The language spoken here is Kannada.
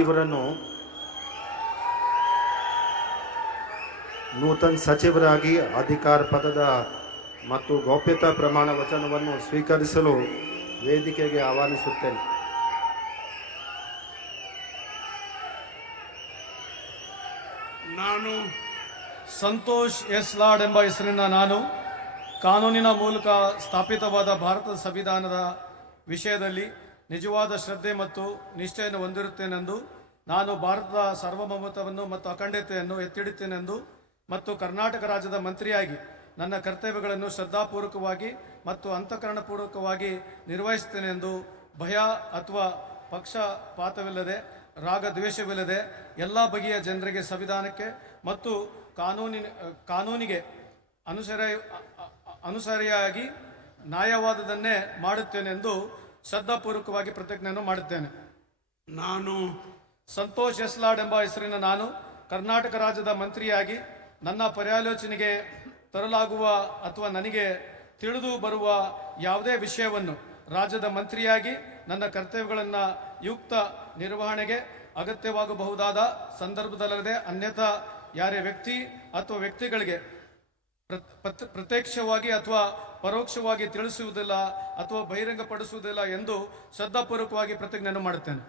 ಇವರನ್ನು ನೂತನ ಸಚಿವರಾಗಿ ಅಧಿಕಾರ ಪದದ ಮತ್ತು ಗೌಪ್ಯತಾ ಪ್ರಮಾಣ ವಚನವನ್ನು ಸ್ವೀಕರಿಸಲು ವೇದಿಕೆಗೆ ಆಹ್ವಾನಿಸುತ್ತೇನೆ. ನಾನು ಸಂತೋಷ್ ಎಸ್ ಲಾಡ್ ಎಂಬ ಹೆಸರಿನ ನಾನು ಕಾನೂನಿನ ಮೂಲಕ ಸ್ಥಾಪಿತವಾದ ಭಾರತದ ಸಂವಿಧಾನದ ವಿಷಯದಲ್ಲಿ ನಿಜವಾದ ಶ್ರದ್ಧೆ ಮತ್ತು ನಿಷ್ಠೆಯನ್ನು ಹೊಂದಿರುತ್ತೇನೆಂದು, ನಾನು ಭಾರತದ ಸಾರ್ವಭೌಮತ್ವವನ್ನು ಮತ್ತು ಅಖಂಡತೆಯನ್ನು ಎತ್ತಿಡುತ್ತೇನೆಂದು ಮತ್ತು ಕರ್ನಾಟಕ ರಾಜ್ಯದ ಮಂತ್ರಿಯಾಗಿ ನನ್ನ ಕರ್ತವ್ಯಗಳನ್ನು ಶ್ರದ್ಧಾಪೂರ್ವಕವಾಗಿ ಮತ್ತು ಅಂತಃಕರಣಪೂರ್ವಕವಾಗಿ ನಿರ್ವಹಿಸುತ್ತೇನೆಂದು ಭಯ ಅಥವಾ ಪಕ್ಷಪಾತವಿಲ್ಲದೆ ರಾಗದ್ವೇಷವಿಲ್ಲದೆ ಎಲ್ಲ ಬಗೆಯ ಜನರಿಗೆ ಸಂವಿಧಾನಕ್ಕೆ ಮತ್ತು ಕಾನೂನಿಗೆ ಅನುಸರಿಯಾಗಿ ನ್ಯಾಯವಾದದನ್ನೇ ಮಾಡುತ್ತೇನೆಂದು ಶ್ರದ್ಧಾಪೂರ್ವಕವಾಗಿ ಪ್ರತಿಜ್ಞೆಯನ್ನು ಮಾಡುತ್ತೇನೆ. ನಾನು ಸಂತೋಷ್ ಎಸ್ ಲಾಡ್ ಎಂಬ ಹೆಸರಿನ ನಾನು ಕರ್ನಾಟಕ ರಾಜ್ಯದ ಮಂತ್ರಿಯಾಗಿ ನನ್ನ ಪರ್ಯಾಲೋಚನೆಗೆ ತರಲಾಗುವ ಅಥವಾ ನನಗೆ ತಿಳಿದು ಬರುವ ಯಾವುದೇ ವಿಷಯವನ್ನು ರಾಜ್ಯದ ಮಂತ್ರಿಯಾಗಿ ನನ್ನ ಕರ್ತವ್ಯಗಳನ್ನು ಯುಕ್ತ ನಿರ್ವಹಣೆಗೆ ಅಗತ್ಯವಾಗಬಹುದಾದ ಸಂದರ್ಭದಲ್ಲದೆ ಅನ್ಯಥಾ ಯಾರೇ ವ್ಯಕ್ತಿ ಅಥವಾ ವ್ಯಕ್ತಿಗಳಿಗೆ ಪ್ರತ್ಯಕ್ಷವಾಗಿ ಅಥವಾ ಪರೋಕ್ಷವಾಗಿ ತಿಳಿಸುವುದಿಲ್ಲ ಅಥವಾ ಬಹಿರಂಗಪಡಿಸುವುದಿಲ್ಲ ಎಂದು ಶ್ರದ್ಧಾಪೂರ್ವಕವಾಗಿ ಪ್ರತಿಜ್ಞೆಯನ್ನು ಮಾಡುತ್ತೇನೆ.